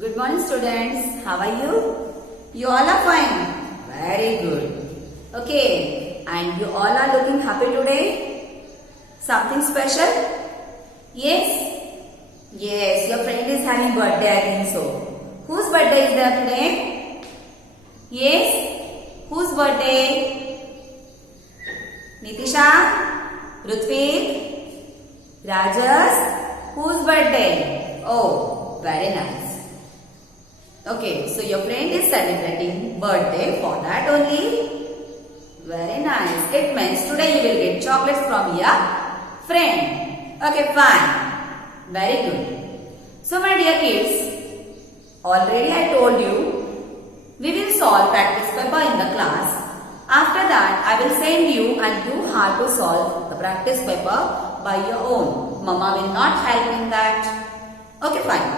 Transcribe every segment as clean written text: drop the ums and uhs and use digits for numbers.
Good morning, students. How are you? You all are fine. Very good. Okay. And you all are looking happy today? Something special? Yes? Yes, your friend is having birthday, I think so. Whose birthday is there today? Yes? Whose birthday? Nitisha? Rutvik? Rajas? Whose birthday? Oh, very nice. Okay, so your friend is celebrating birthday for that only. Very nice. It means today you will get chocolates from your friend. Okay, fine. Very good. So my dear kids, already I told you, we will solve practice paper in the class. After that, I will send you and you have to solve the practice paper by your own. Mama will not help in that. Okay, fine.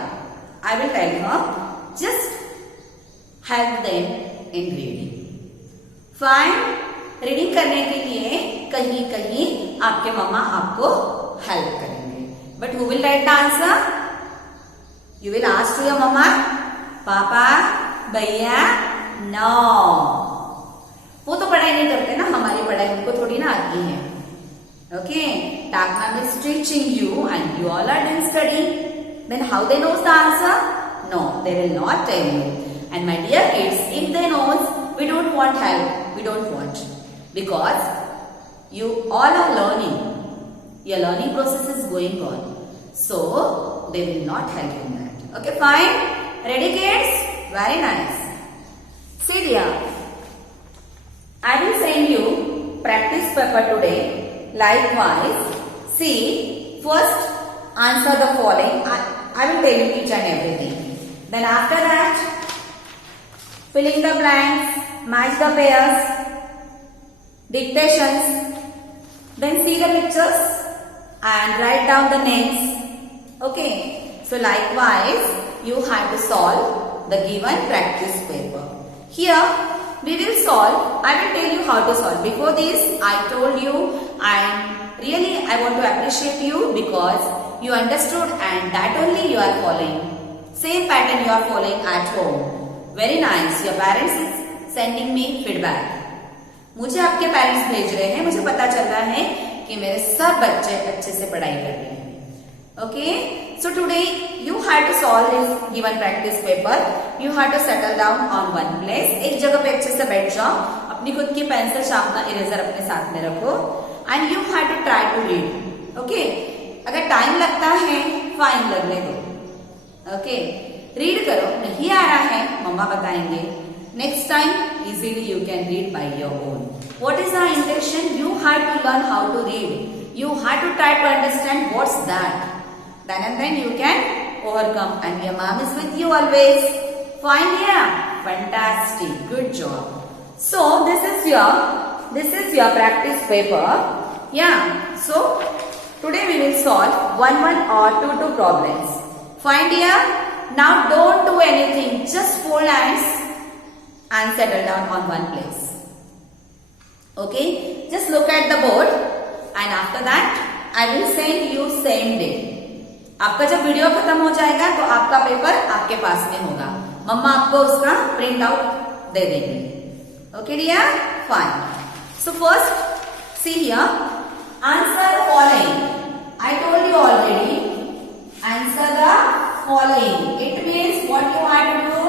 I will tell her. Just help them in reading. Fine. Reading करने के लिए कहीं कहीं आपके मम्मा आपको help करेंगे. But who will write the answer? You will ask to your mamma, papa, भैया? No, वो तो पढ़ाई नहीं करते ना, हमारी पढ़ाई उनको थोड़ी ना आती है. Okay, talk ma'am is teaching you and you all are doing study. Then how they knows the answer? No, they will not tell you. And my dear kids, if they know, we don't want help. We don't want. Because you all are learning. Your learning process is going on. So, they will not help in that. Okay, fine? Ready kids? Very nice. See dear, I will send you practice paper today. Likewise, see, first answer the following. I will tell you each and everything. Then after that, fill in the blanks, match the pairs, dictations, then see the pictures and write down the names. Okay. So likewise, you have to solve the given practice paper. Here, we will solve. I will tell you how to solve. Before this, I told you, and really I want to appreciate you because you understood and that only you are following. Same pattern you are following at home. Very nice. Your parents is sending me feedback. मुझे आपके parents भेज रहे हैं. मुझे पता चल रहा है कि मेरे सब बच्चे अच्छे से पढ़ाई कर रहे हैं. Okay? So today you have to solve this given practice paper. You have to settle down on one place. एक जगह पे अच्छे से बैठ जाओ. अपनी खुद की पेंसिल, शार्पनर, इरेजर अपने साथ में रखो. And you have to try to read. Okay? अगर टाइम लगता है, फाइन लगने दो. ओके, रीड करो. नहीं आ रहा है, मम्मा बताएंगे. Next time easily you can read by your own. What is the intention? You have to learn how to read. You have to try to understand what's that. Then and then you can overcome and your mom is with you always. Fine here. Fantastic. Good job. So this is your practice paper. Yeah. So today we will solve one or two problems. Fine dear. Now don't do anything. Just fold hands and settle down on one place. Okay. Just look at the board and after that I will send you same day. आपका जब video खत्म हो जाएगा तो आपका paper आपके पास में होगा. मम्मा आपको उसका प्रिंट आउट दे देंगे. Okay dear? Fine. So first see here. Answer following. I told you already. Answer the following. It means what you have to do.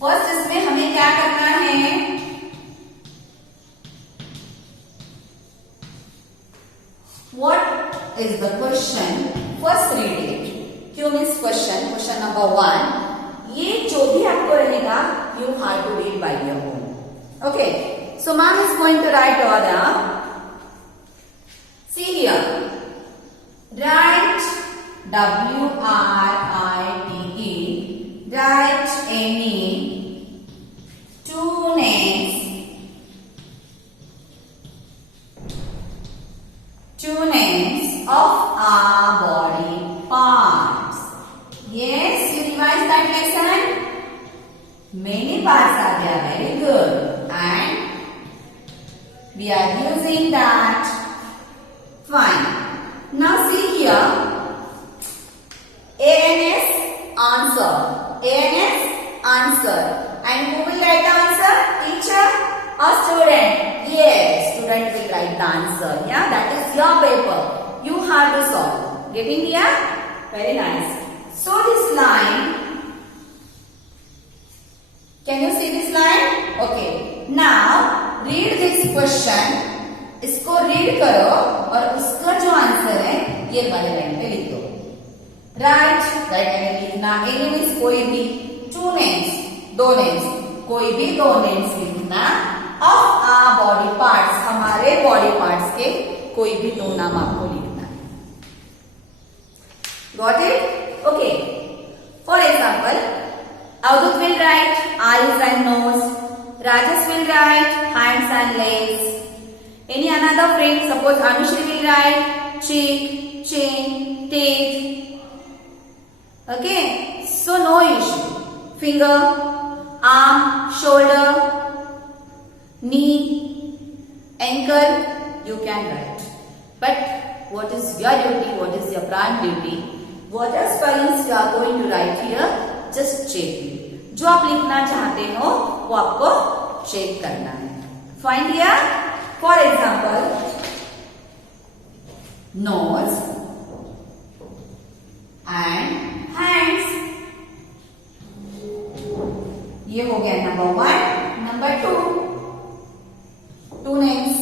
First इसमें हमें क्या करना है? What is the question? First read it. Q means question. Question number 1. ये जो भी आपको रहेगा, you have to read by your own. Okay. So mom is going to write order. See here. Write WRITE. Write any two names. Two names of our body parts. Yes, you revise that lesson. Many parts are there. Very good. And we are using that. Fine. Now see here. A answer. ANS, answer. And who will write the answer? Teacher or student? Yes, student will write the answer. Yeah, that is your paper. You have to solve. Getting here? Very nice. So this line, can you see this line? Okay. Now read this question. इसको read करो और उसका जो answer है ये वाले line पे लिख दो. राइट में लिखना. एनी मीन्स कोई भी 2 नेम्स, 2 नेम्स, कोई भी 2 नेम्स लिखना ऑफ आवर बॉडी पार्ट्स, हमारे बॉडी पार्ट्स के कोई भी 2 नाम आपको लिखना है. Got it? Okay. For example, Avdhoot will write eyes and nose, Rajesh will write hands and legs. Any another friend, suppose Anushri will write cheek, chin, teeth. Okay, so no issue. Finger, arm, shoulder, knee, ankle, you can write. But what is your duty? What is your prime duty? What are spellings you are going to write here? Just check it. जो आप लिखना चाहते हो वो आपको check करना है. Find here. For example, nose and hands. ये हो गया नंबर 1. Number 2, 2 names.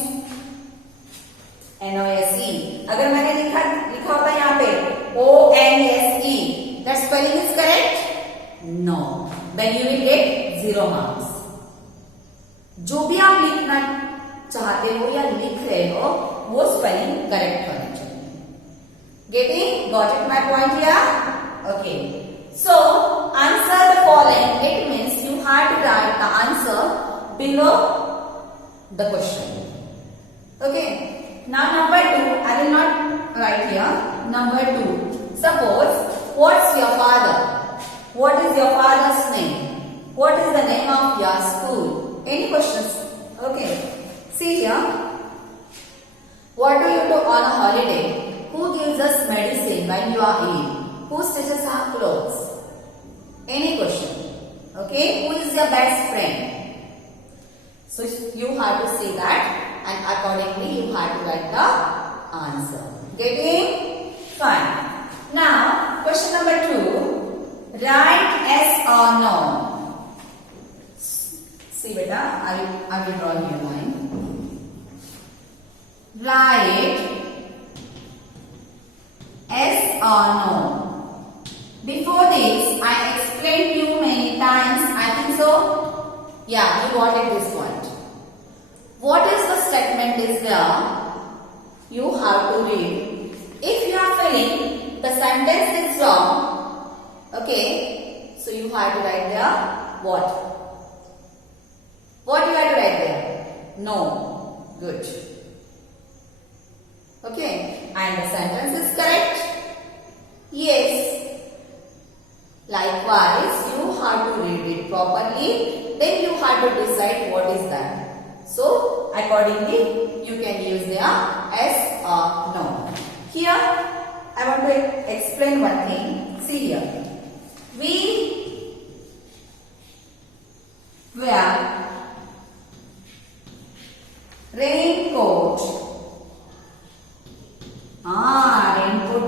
NOSE. अगर मैंने लिखा होता यहाँ पे ONSE, that spelling is correct? No. Then you will get 0 marks. जो भी आप लिखना चाहते हो या लिख रहे हो वो स्पेलिंग करेक्ट करनी चाहिए. Getting? Got it my point here? Okay. So answer the following. It means you have to write the answer below the question. Okay. Now number 2, I will not write here. Number 2, suppose what's your father? What is your father's name? What is the name of your school? Any questions? Okay. See here, what do you do on a holiday? Who gives us medicine when you are ill? Who stitches our clothes? Any question? Okay, who is your best friend? So you have to say that and accordingly you have to write the answer. Getting? Fine. Now, question number 2, write yes or no. See beta, I will draw your line. Write yes or no. Before this, I explained you many times. I think so. Yeah, you got it this point. What is the statement is there? You have to read. If you are feeling the sentence is wrong, okay, so you have to write there what? What you have to write there? No. Good. Okay, and the sentence is correct? Yes. Likewise, you have to read it properly, then you have to decide what is that. So, accordingly, you can use the yes or no. Here, I want to explain one thing. See here. We wear raincoat. Raincoat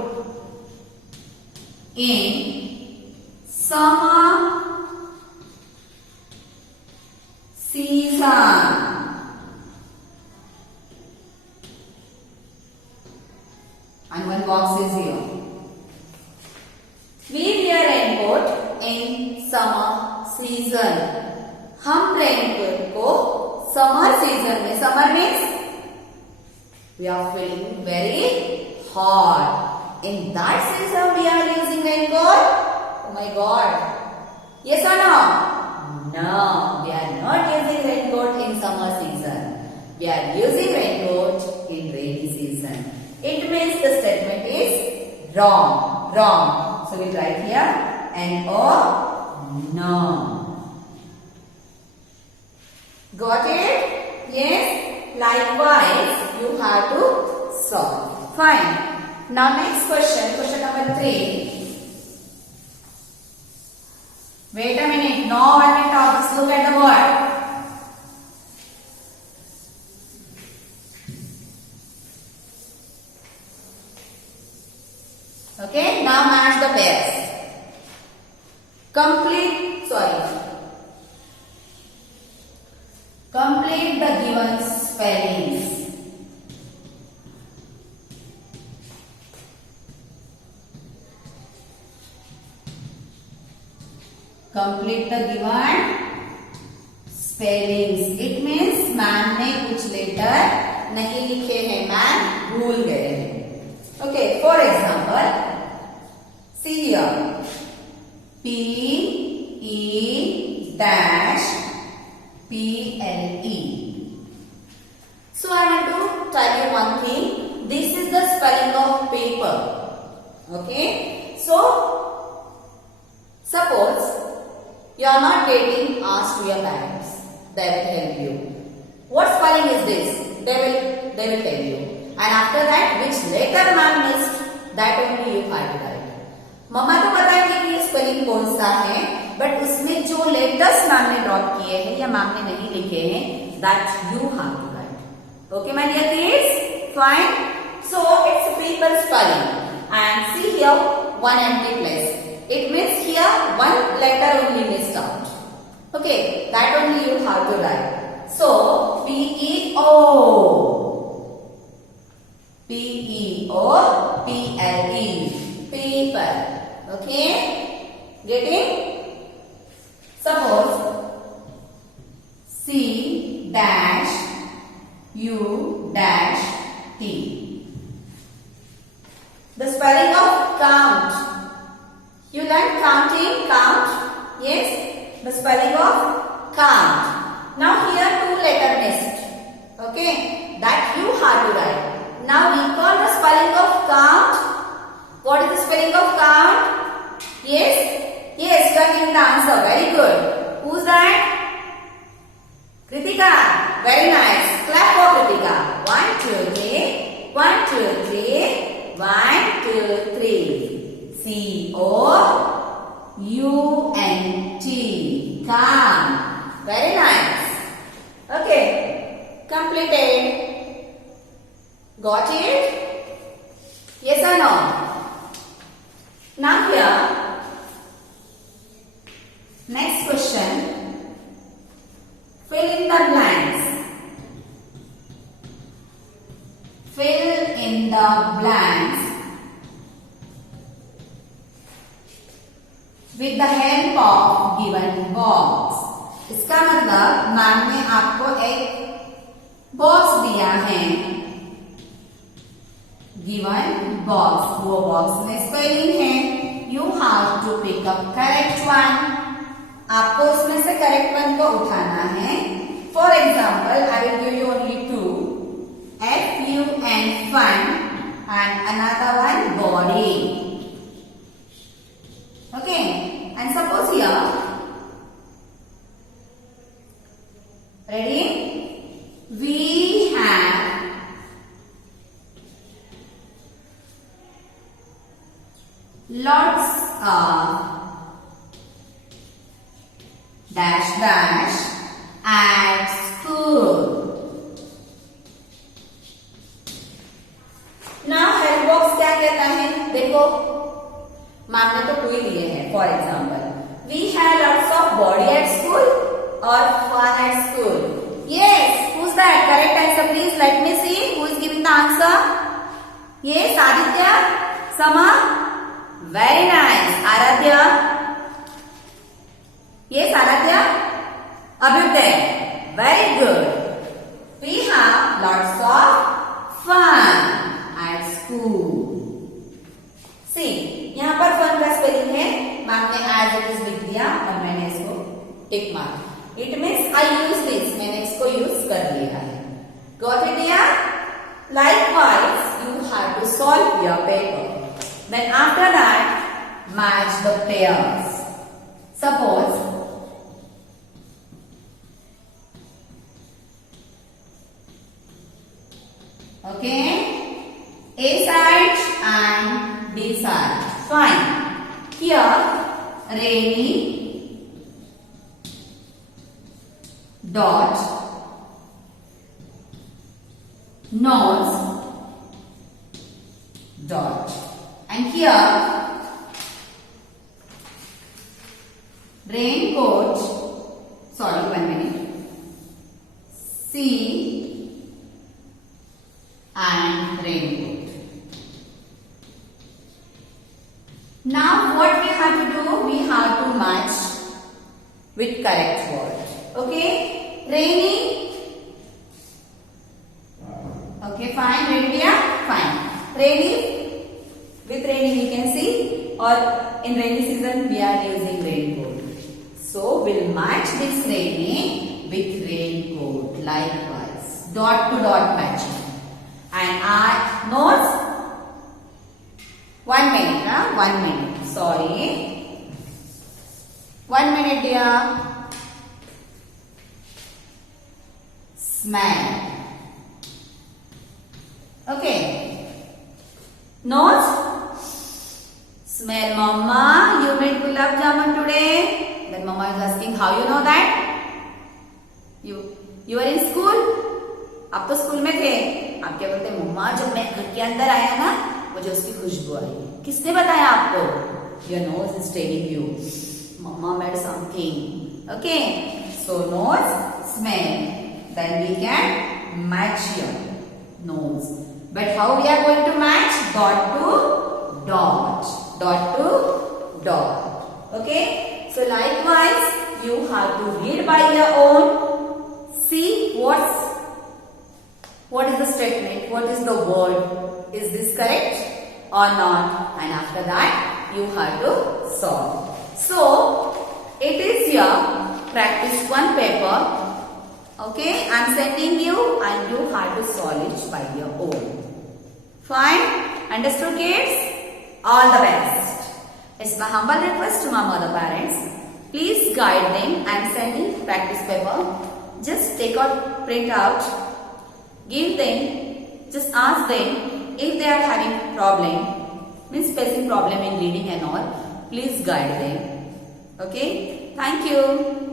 in summer season. And one box is here. We wear raincoat in summer season. हम raincoat को summer season में, summer means we are feeling very hot. In that season we are using raincoat. Oh my God. Yes or no? No, we are not using raincoat in summer season. We are using raincoat in rainy season. It means the statement is wrong. Wrong. So we write here N-O, no. Got it? Yes. Likewise, you have to solve. Fine. Now next question, question number 3. Wait a minute. No one will talk. Just look at the word. Okay. Now match the pairs. Complete the given spellings. Complete the given spellings. It means ma'am ने कुछ letter नहीं लिखे हैं, ma'am भूल गए हैं. Okay, for example, see here. P E dash P L E. So I want to tell you one thing. This is the spelling of paper. Okay. So suppose you are not getting asked to your parents. They will help you. What spelling is this? They will tell you. And after that, which letter ma'am missed, that only you have to write. मम्मा तो बताएंगे कि ये spelling कौन सा है, but उसमें जो letters ma'am ने ड्रॉप किए हैं या मैम ने नहीं लिखे हैं, that you have to write. Okay my dear kids, fine. So it's paper spelling and see here one empty place. It means here one letter only missed out. Okay, that only you have to write. So P-E-O, P-E-O-P-L-E, paper. Okay, getting? Suppose C dash U dash T. The spelling of count. You learn counting, count. Yes, the spelling of count. Now here two letter missed. Okay, that you have to write. Now recall the spelling of count. What is the spelling of count? Yes, yes, you are giving the answer. Very good. Who's that? Kritika. Very nice. Clap for Kritika. 1, 2, 3. 1, 2, 3. 1, 2, 3. C-O-U-N-T. Count. Very nice. Okay. Completed. Got it? Yes or no? Now here, next question. Fill in the blanks. Fill in the blanks with the help of given box. इसका मतलब ma'am ने आपको एक box दिया है, given box. वो box में spelling है. You have to pick up correct one. आपको उसमें से करेक्ट वन को उठाना है. For example I will give you only two. F-U-N, fun, and another one body. Okay, and suppose here, ready? We have lots of dash dash at school. Now help box क्या कहता है? देखो ma'am ने तो कोई दिए हैं. For example, we have lots of body at school और fun at school. Yes, who is that? Correct answer please let me see. Who is giving the answer? Yes, Aditya. Sama. Very nice. Aaradhya. Yes, Aaradhya. Abhyudaya. Very good. We have lots of fun at school. See, यहाँ पर fun का spelling है. Ma'am ने as it is लिख दिया और मैंने इसको टिक मार. It means I use this. मैंने इसको यूज कर लिया है. गॉट इट या? Likewise you have to solve your paper. Then after that match the pairs. Suppose okay, A side and B side. Fine. Here, rainy dot nose dot, and here raincoat, sorry, 1 minute, C and raincoat. Now what we have to do? We have to match with correct word. Okay? Rainy. Okay, fine. Ready, dear? Fine. Rainy. With rainy we can see, or in rainy season we are using raincoat. So we'll match this rainy with raincoat likewise. Dot to dot matching. And our nose. 1 minute, huh? 1 minute. Sorry. 1 minute, dear. Smell. Okay. Nose. Smell, Mama. You made gulab jamun today. Then Mama is asking, how you know that? You are in school? आप तो school में थे. आप क्या बोलते हैं? मम्मा, जब मैं घर के अंदर आया ना, मुझे उसकी खुशबू आई. किसने बताया आपको? Your nose is telling you. Mama made something. Okay. So nose, smell. Then we can match your nose. But how we are going to match? Dot to dot. Dot to dot. Okay. So likewise, you have to read by your own. See what is the statement? What is the word? Is this correct or not? And after that, you have to solve. So, it is your practice 1 paper. Okay, I am sending you and you have to solve it by your own. Fine? Understood, kids? All the best. It's my humble request to my mother parents. Please guide them. I am sending practice paper. Just take out, print out, give them, just ask them if they are having problem, means spelling problem in reading and all. Please guide them. Okay? Thank you.